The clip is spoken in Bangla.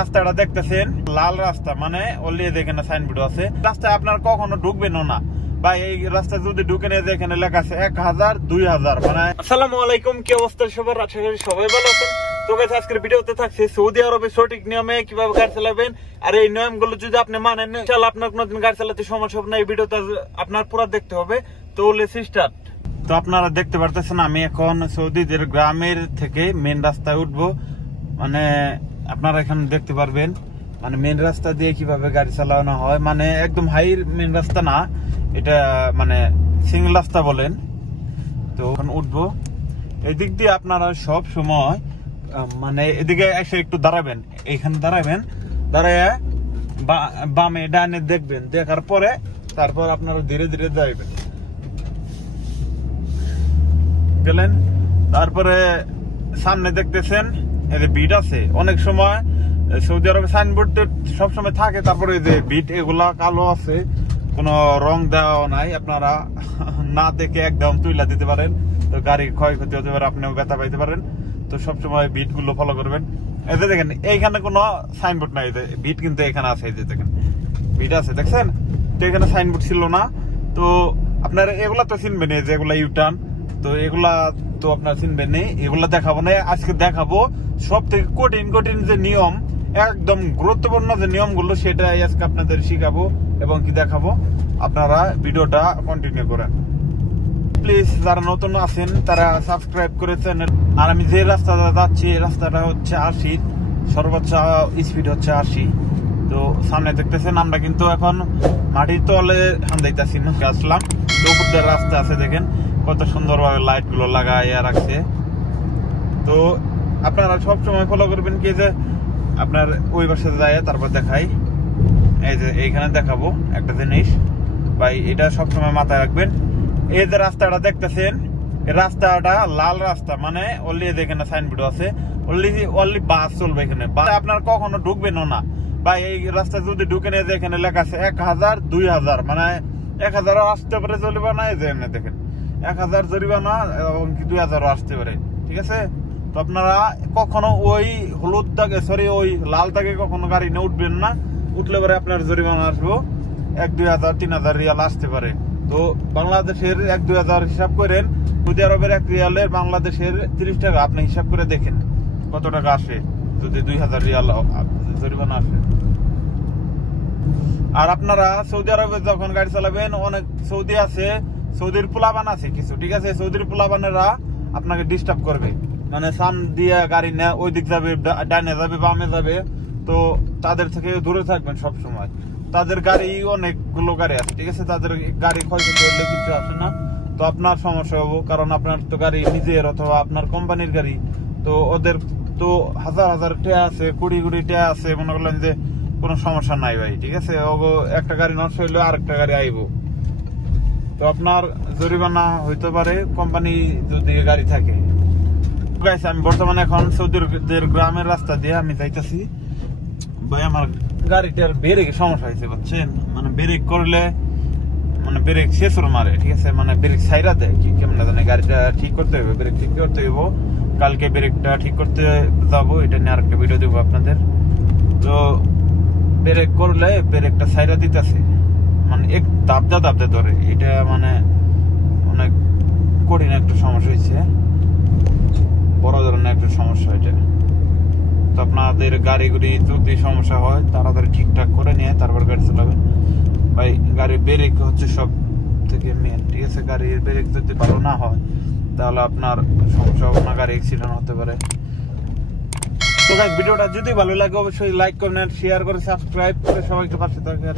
রাস্তাটা দেখতেছেন লাল রাস্তা, মানে অলরেডি এখানে সাইনবোর্ড আছে। রাস্তায় আপনার কখনো ঢুকবেন না ভাই। এই রাস্তা যদি ঢুকে নিয়ে এখানে লেখা আছে 1000 2000 মানে। আসসালামু আলাইকুম, কি অবস্থা সবার? আশা করি সবাই ভালো আছেন। তো গাইস আজকের ভিডিওতে থাকছে সৌদি আরবে সঠিক নিয়মে কিভাবে গাড়ি চালাবেন, আর এই নিয়মগুলো যদি আপনি মানেন ইনশাআল্লাহ আপনার কোনোদিন গাড়ি চালাতে সমস্যা হবে না। এই ভিডিওটা আপনার পুরো দেখতে হবে। তো লেটস স্টার্ট। তো আপনারা দেখতে পারতেছেন আমি এখন সৌদিদের গ্রামের থেকে মেন রাস্তায় উঠবো। মানে আপনারা এখানে দেখতে পারবেন মানে মেন রাস্তা দিয়ে কিভাবে গাড়ি চালানো হয়। মানে একদম হাই মেন রাস্তা না, এটা মানে সিঙ্গেল রাস্তা বলেন। তো এখন উঠবো। এই দিক দিয়ে আপনারা সব সময় মানে এদিকে এসে একটু দাঁড়াবেন, এইখানে দাঁড়াবেন, দাঁড়ায় বামে ডানে দেখবেন, দেখার পরে তারপর আপনারা ধীরে ধীরে যাইবেন। গেলেন, তারপরে সামনে দেখতেছেন এই যে বিট আছে। অনেক সময় সৌদি আরবে সাইনবোর্ড সবসময় থাকে, তারপরে এই যে বিট এগুলা কালো আছে, কোনো রং দেওয়া নাই। আপনারা না দেখে একদম তুইলা দিতে পারেন, তো গাড়ির ক্ষয়ক্ষতি হতে পারে, আপনিও ব্যথা পাইতে পারেন। তো সবসময় বিট গুলো ফলো করবেন। এই যে দেখেন এইখানে কোনো সাইনবোর্ড নাই, বিট কিন্তু এখানে আছে। এই যে দেখেন বিট আছে, দেখছেন? তো এখানে সাইনবোর্ড ছিল না। তো আপনারা এগুলা তো চিনবেন, এই যে এগুলা ইউটার্ন, তো এগুলা তো আপনারা চিনবেন না। এগুলা দেখাবো না, আজকে দেখাবো সব থেকে কঠিন কঠিন যে নিয়ম, একদম গুরুত্বপূর্ণ যে নিয়মগুলো, সেটা আজকে আপনাদের শিখাবো এবং কি দেখাবো। আপনারা ভিডিওটা কন্টিনিউ করেন প্লিজ। যারা নতুন আছেন তারা সাবস্ক্রাইব করেছেন। আর আমি যে রাস্তাটা যাচ্ছি এই রাস্তাটা হচ্ছে 80, সর্বোচ্চ স্পিড হচ্ছে 80। তো সামনে দেখতেছেন আমরা কিন্তু এখন মাটির তলে হান্দাইতেছি না, আসলাম। তো উপর দিয়ে রাস্তা আছে, দেখেন কত সুন্দরভাবে লাইট গুলো লাগাইয়া রাখছে। তো আপনারা সবসময় ফলো করবেন কি যে আপনার ওই পাশে যায়, তারপর দেখাই। এই যে এইখানে দেখাবো একটা জিনিস ভাই, এটা সবসময় মাথায় রাখবেন। এই যে রাস্তাটা দেখতেছেন, এই রাস্তাটা লাল রাস্তা, মানে অলরেডি এখানে সাইনবোর্ড আছে, অলরেডি বাস চলবে এখানে। আপনার কখনো ঢুকবেন না ভাই। এই রাস্তা যদি ঢুকে নিয়ে যে এখানে লেখা আছে 1000 2000 মানে 1000 আসতে পারে জরিমানা। এই যে দেখেন 1000 জরিমানা এবং 2000 আসতে পারে, ঠিক আছে? তো আপনারা কখনো ওই হলুদ দাগে ওই লাল দাগে কখনো গাড়ি নিয়ে উঠবেন না। উঠলে পরে আপনার জরিমানা আসবো 1-2000 3000 রিয়াল আসতে পারে। তো বাংলাদেশের 1-2000 হিসাব করেন, সৌদি আরবের 1 রিয়ালের বাংলাদেশের 30 টাকা। আপনি হিসাব করে দেখেন কত টাকা আসে যদি 2000 রিয়াল জরিমানা আসে। আর আপনারা সৌদি আরবে যখন গাড়ি চালাবেন, অনেক সৌদি আছে, সৌদির পোলাবান আছে কিছু, ঠিক আছে? সৌদির পোলাবানেরা আপনাকে ডিস্টার্ব করবে, মানে সাম দিয়ে গাড়ি নেয়, ওই দিক যাবে, ডাইনে যাবে, বামে যাবে। তো তাদের থেকে দূরে থাকবেন সব সময়। তাদের গাড়ি অনেকগুলো গাড়ি আছে, ঠিক আছে? তাদের গাড়ি ক্ষয়ক্ষতি হলে কিছু আসে না, তো আপনার সমস্যা হবো, কারণ আপনার তো গাড়ি নিজের অথবা আপনার কোম্পানির গাড়ি। তো ওদের তো হাজার হাজার টাকা আছে, কোটি কোটি টাকা আছে, মনে করলেন যে কোনো সমস্যা নাই ভাই, ঠিক আছে? একটা গাড়ি নষ্ট হইলে আরেকটা গাড়ি আইব, তো আপনার জরিমানা হইতে পারে কোম্পানি যদি গাড়ি থাকে। আমি বর্তমানে এখন সৌদির গ্রামের রাস্তা দিয়ে আমি যাইতেছি ভাই। আমার গাড়িটার ব্রেকে সমস্যা হয়েছে, বুঝছেন? মানে ব্রেক করলে মানে ব্রেক শেষর মারে, ঠিক আছে? মানে ব্রেক সাইরা দেয় কি কেমন জানে। গাড়িটা ঠিক করতে হবে, ব্রেক ঠিক করতে হইব। কালকে ব্রেকটা ঠিক করতে যাবো, এটা নিয়ে আরেকটা ভিডিও দেবো আপনাদের। তো ব্রেক করলে ব্রেকটা সাইরা দিতেছে, মানে এক দাবদা ধরে। এটা মানে অনেক কঠিন একটা সমস্যা হয়েছে, বড় ধরনের একটা সমস্যা এটা। তো আপনাদের গাড়িগুলি যদি সমস্যা হয় তাড়াতাড়ি ঠিকঠাক করে নিয়ে তারপর গাড়ি চালাবেন ভাই। গাড়ির ব্রেক হচ্ছে সব থেকে মেন, ঠিক আছে? গাড়ির ব্রেক যদি ভালো না হয় তাহলে আপনার সমস্যা হবে না, গাড়ি অ্যাক্সিডেন্ট হতে পারে। তো গাইস ভিডিওটা যদি ভালো লাগে অবশ্যই লাইক করবেন, শেয়ার করে সাবস্ক্রাইব করে সবাইকে পাশে থাকবেন।